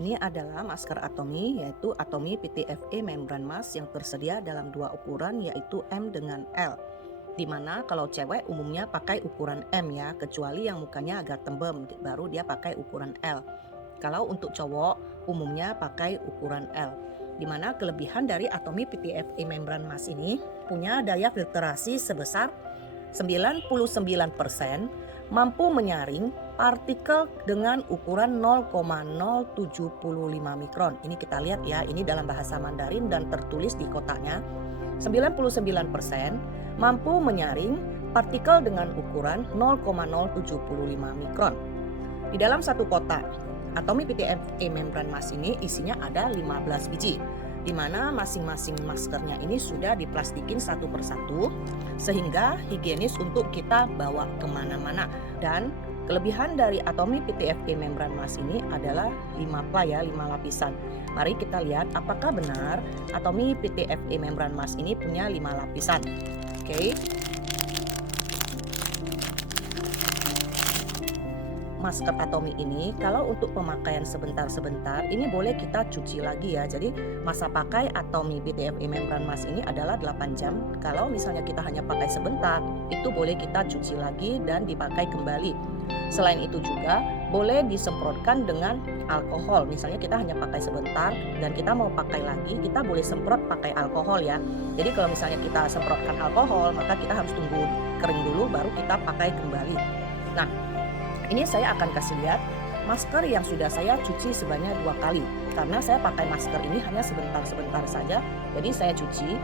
Ini adalah masker atomi, yaitu atomi PTFE membran mask yang tersedia dalam dua ukuran, yaitu M dengan L. Dimana kalau cewek umumnya pakai ukuran M ya, kecuali yang mukanya agak tembem, baru dia pakai ukuran L. Kalau untuk cowok umumnya pakai ukuran L. Dimana kelebihan dari atomi PTFE membran mask ini punya daya filtrasi sebesar 99%, mampu menyaring partikel dengan ukuran 0,075 mikron. Ini kita lihat ya, ini dalam bahasa Mandarin dan tertulis di kotaknya. 99% mampu menyaring partikel dengan ukuran 0,075 mikron. Di dalam satu kotak, atomi PTFE membran mask ini isinya ada 15 biji. Di mana masing-masing maskernya ini sudah diplastikin satu persatu sehingga higienis untuk kita bawa kemana-mana. Dan kelebihan dari atomi PTFE membran mask ini adalah 5 lapisan. Mari kita lihat apakah benar atomi PTFE membran mask ini punya 5 lapisan. Oke. Masker atomi ini kalau untuk pemakaian sebentar-sebentar ini boleh kita cuci lagi ya. Jadi masa pakai atomi PTFE membran mask ini adalah 8 jam. Kalau misalnya kita hanya pakai sebentar, itu boleh kita cuci lagi dan dipakai kembali. Selain itu juga boleh disemprotkan dengan alkohol. Misalnya kita hanya pakai sebentar dan kita mau pakai lagi, kita boleh semprot pakai alkohol ya. Jadi kalau misalnya kita semprotkan alkohol, maka kita harus tunggu kering dulu baru kita pakai kembali. Nah, ini saya akan kasih lihat masker yang sudah saya cuci sebanyak 2 kali. Karena saya pakai masker ini hanya sebentar-sebentar saja. Jadi saya cuci,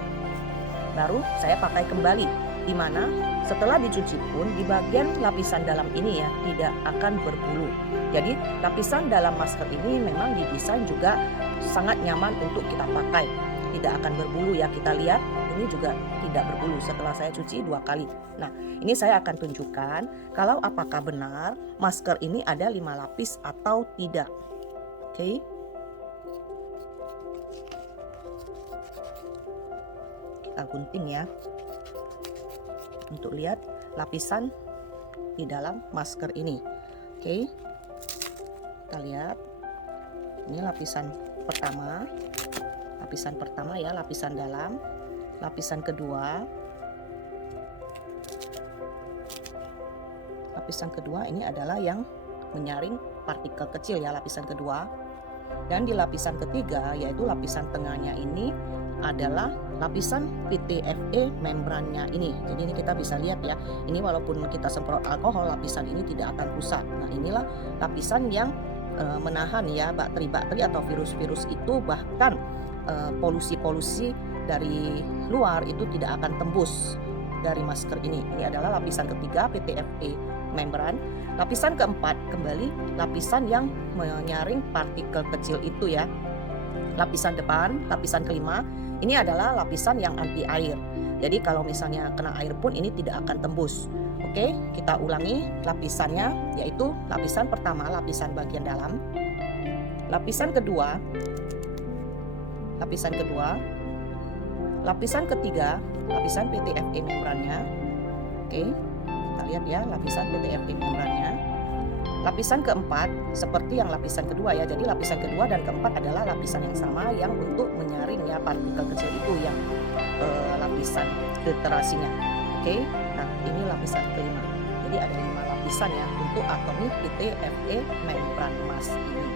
baru saya pakai kembali. Dimana setelah dicuci pun di bagian lapisan dalam ini ya tidak akan berbulu. Jadi lapisan dalam masker ini memang didesain juga sangat nyaman untuk kita pakai. Tidak akan berbulu ya, kita lihat ini juga tidak berbulu setelah saya cuci 2 kali. Nah, ini saya akan tunjukkan kalau apakah benar masker ini ada 5 lapis atau tidak. Oke. Kita gunting ya. Untuk lihat lapisan di dalam masker ini. Oke. Kita lihat. Ini lapisan pertama. Lapisan pertama ya, lapisan dalam. Lapisan kedua. Lapisan kedua ini adalah yang menyaring partikel kecil ya, lapisan kedua. Dan di lapisan ketiga, yaitu lapisan tengahnya ini adalah lapisan PTFE membrannya ini. Jadi ini kita bisa lihat ya, ini walaupun kita semprot alkohol, lapisan ini tidak akan rusak. Nah, inilah lapisan yang menahan ya bakteri-bakteri atau virus-virus itu, bahkan polusi-polusi dari luar itu tidak akan tembus dari masker ini. Ini adalah lapisan ketiga PTFE membran. Lapisan keempat kembali lapisan yang menyaring partikel kecil itu ya. Lapisan depan, lapisan kelima, ini adalah lapisan yang anti air. Jadi kalau misalnya kena air pun ini tidak akan tembus. Oke, kita ulangi lapisannya, yaitu lapisan pertama, lapisan bagian dalam. Lapisan kedua, lapisan ketiga, lapisan PTFE membrannya. Oke, kita lihat ya lapisan PTFE membrannya. Lapisan keempat seperti yang lapisan kedua ya. Jadi lapisan kedua dan keempat adalah lapisan yang sama yang untuk menyaring ya partikel kecil itu yang lapisan filtrasinya. Oke, nah ini lapisan kelima. Jadi ada 5 lapisan ya untuk atomi PTFE membran mask ini.